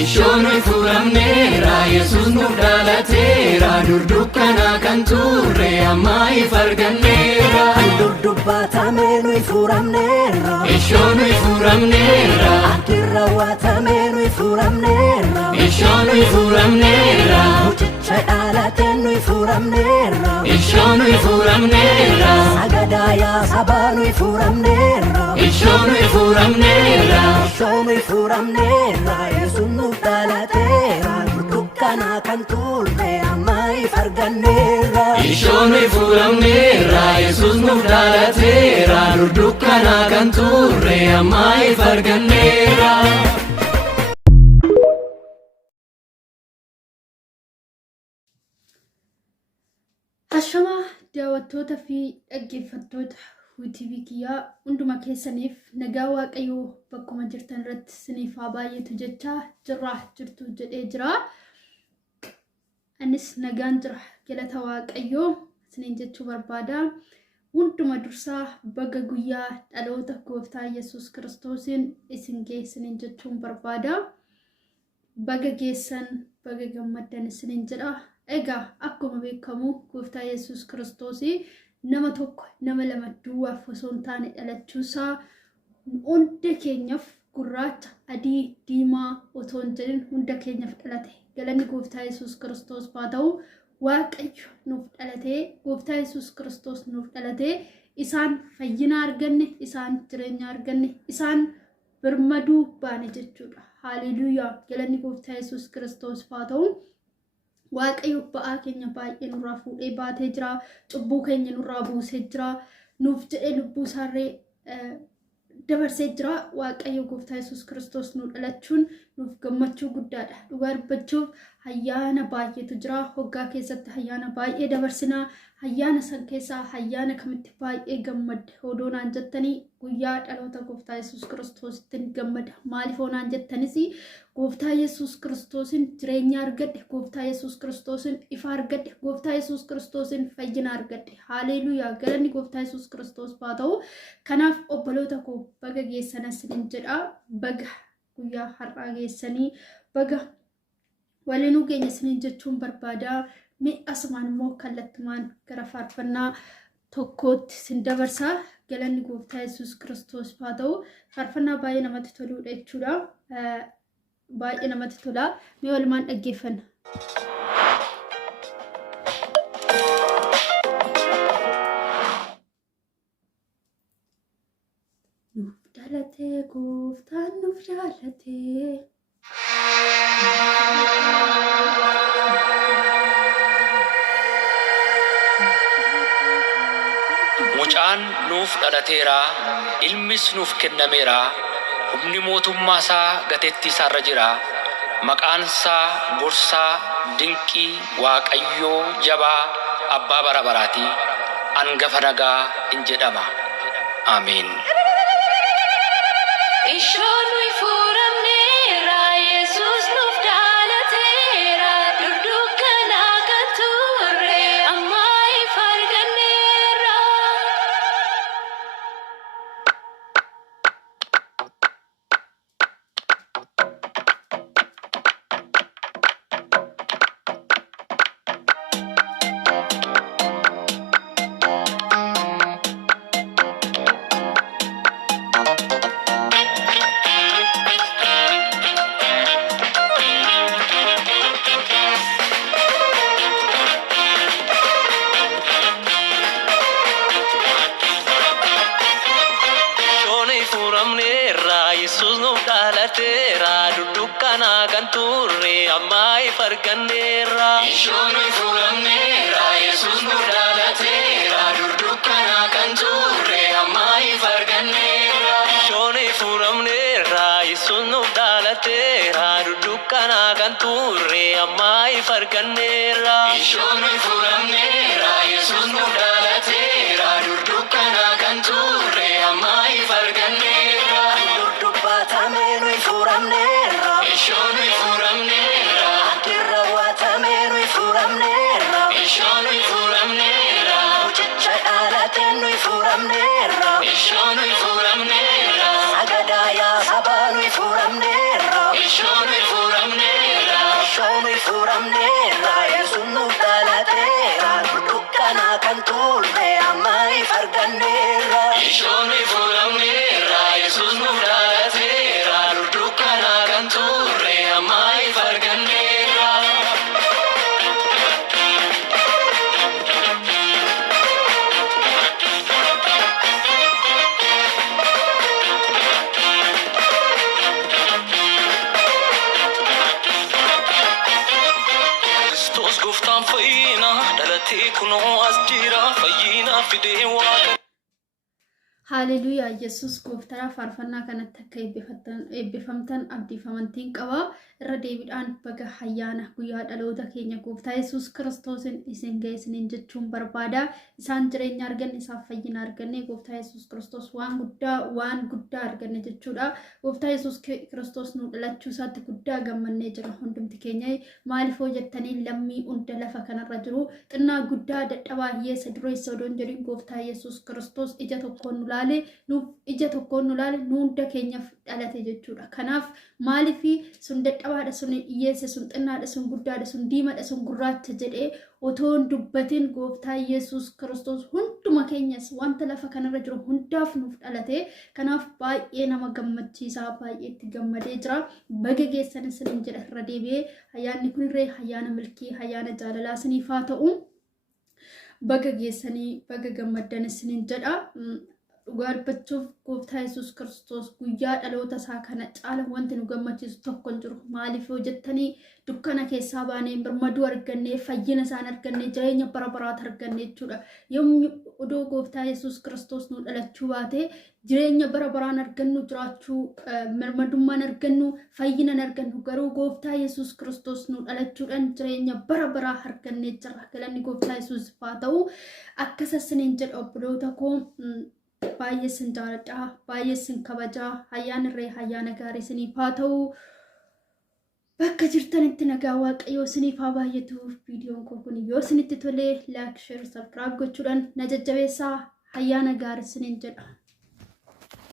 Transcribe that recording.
Ishoonu furamneera Yesuus nuuf dhalateera durdukkana kan turre amma ifarganneera Durdubbatame nuyi furamneera Ishoonu furamneera Akirrawwatame nuyi furamneera Ishoonu furamneera Mucicha dhalate nuyi furamneera Ishoonu furamneera Sagadaya saba nuyi furamneera Ishoonu furamneera Ishoonu furamneera Yesuus nuuf dhalateera durdukkana kan turre amma ifarganneera Ishoonu furamneera Yesuus nuuf dhalateera durdukkana kan turre amma ifarganneera Ashama daawwattoota fi dhaggeeffattoota TV kiyyaa hunduma keessaniif nagaa waaqayyoo bakkuma jirtan irratti isiniif haa baay'atu jechaa jirtu jedhee jira. Anis nagaan jira galata waaqayyoo isiniin jechuu barbaada. Hunduma dursaa baga guyyaa dhaloota gooftaa Yesuus Kiristoosiin isin geessaniin jechuun barbaada. Baga geessan baga gammaddan isiniin jedha. Egaa akkuma beekamu gooftaa Yesuus Kiristoosii nama tokko nama lama duwwaaf osoo hin taane dhalachuusaa hunda keenyaaf gurraacha adii diimaa otoo hin jedhin hunda keenyaaf dhalate. Galanni gooftaa Yesuus Kiristoos haa ta'u. Waaqayyo nuuf dhalatee gooftaa Yesuus Kiristoos nuuf dhalatee isaan fayyina arganne isaan jireenya arganne isaan birmaduu baane jechuudha. Haleluuyaa galanni gooftaa Yesuus Kiristoos haa ta'u. Waaqayyo ba'aa keenya baay'ee nurraa fuudhee baatee jira. Cubbuu keenya nurraa buusee jira. Nuuf jedhee lubbuu isaarree dabarsee jira. Waaqayyo gooftaa Yesuus Kiristoos nu dhalachuun nuuf gammachuu guddaadha. Dhugaa dubbachuuf ayyaana baay'eetu jira. Hoggaa keessatti ayyaana baay'ee dabarsinaa. Ayyaana san keessaa ayyaana kamitti baay'ee gammadde odoonaan jettanii guyyaa dhaloota gooftaa Yesuus Kiristoosittiin gammada. Maaliif oonaan jettanis gooftaa Yesuus Kiristoosin jireenya argadhe, gooftaa Yesuus Kiristoosin ifa argadhe, gooftaa Yesuus Kiristoosin fayyina argadhe. Haleluuyaa galanni gooftaa Yesuus Kiristoos haa ta'u. Kanaaf obboloota koo baga geessan isiniin jedha. Baga guyyaa har'aa geessanii baga waliinuu keenya isiniin jechuun barbaada. Asumaan immoo kallattumaan gara faarfannaa tokkootti isin dabarsa. Galanni gooftaa Yesuus Kiristoos haa ta'u. Faarfannaa baay'ee namatti toludha jechuudha. Baay'ee namatti tola. Mee walumaan dhaggeeffanna. Nuuf dhalatee gooftaan nuuf dhalatee. Mucaan nuuf dhalateera, ilmis nuuf kennameera. Humni mootummaa isaa gateettii isaarra jira. Maqaan isaa gorsaa, dinqii, waaqayyoo, jabaa, abbaa bara baraati. Hangafa nagaa in jedhama. Ameen. Ishoonu furamneera Yesuus nuuf dhalateera durdukkana kan turre amma ifarganneera. Yesuus nuuf dhalateera durdukkana kan turre amma ifarganneera. Ishoonu furamneera Yesuus nuuf dhalateera durdukkana kan turre amma ifarganneera Ishoonu furamneera Yesuus nuuf dhalateera durdukkana kan turre amma ifarganneera. Ishoonu furamneera Yesuus nuuf dhalateera durdukkana kan turre amma ifarganneera Durdubbatame nuyi furamneera Ishoonu furamneera Akirrawwatame nuyi furamneera Ishoonu furamneera Mucicha dhalate nuyi furamneera Ishoonu furamneera Sagadaya saba nuyi furamneera Ishoonu furamneera furamneerra Yesuus nuuf dhalateera dukkana kan turre amma ifa arganneerra. Ishoonni furamneerra Yesuus nuuf dhalateera dukkana kan turre amma ifa arganneerra. Kiristoos gooftaan fayyina dhalatee kunoo as jira fayyina fidee waaqa. Haleluuyaa Yesuus gooftaa faarfannaa kanatti akka eebbifamtan abdiifamantiin qaba. Irra deebiidhaan baga ayyaana guyyaa dhaloota keenya gooftaa Yesuus Kiristoosin isin geessiniin jechuun barbaada. Isaan jireenya arganne isaaf fayyina arganne gooftaa Yesuus Kiristoos waan guddaa arganne jechuudha. Gooftaa Yesuus Kiristoos nu dhalachuu isaatti guddaa gammannee jira hundumti keenya. Maaliif jettanii lammii hunda lafa kanarra jiru xinnaa guddaa dadhabaa hiyyeessa dureessa odoon jedhin gooftaa Yesuus Kiristoos ija tokkoon nu laale nu hunda keenyaaf dhalate jechuudha. Kanaaf maaliif sun dadhabaadha sun hiyyeessa sun xinnaadha sun guddaadha sun diimaadha sun gurraacha jedhee otoon dubbatiin gooftaa Yesuus Kiristoos hunduma keenyas wanta lafa kanarra jiru hundaaf nuuf dhalate. Kanaaf baay'ee nama gammachiisaa baay'ee itti gammadee jira. Baga geessan isiniin jedha irra deebi'ee ayyaanni kun irree ayyaana milkii ayyaana jaalalaa isiniif haa ta'u. Baga geessanii baga gammaddan isiniin jedha. Dhugaa dubbachuuf gooftaa Yesuus Kiristoos guyyaa dhaloota isaa kana caala wanti nu gammachiisu tokko hin jiru. Maaliif jettanii dukkana keessaa baanee birmaduu argannee fayyina isaan argannee jireenya bara baraata arganne jechuudha. Yommuu odoo gooftaa Yesuus Kiristoos nu dhalachuu baate jireenya bara baraan argannu jiraachuu birmadummaan argannu fayyina argannu garuu gooftaa Yesuus Kiristoos nu dhalachuudhaan jireenya bara baraa argannee jirra. Galanni gooftaa Yesuus haa ta'u. Akkasuma isiniin jedha obboloota koo baay'ee sin jaaladha baay'ee sin kabajaa ayyaana irree ayyaana gaarii isiniif haa ta'u. Bakka jirtanitti nagaa waaqayyoo isiniif haa baay'atu. Viidiyoon kun yoo isinitti tole laayik sheer sabskiraayib gochuudhaan na jajjabeessaa ayyaana gaarii isiniin jedha.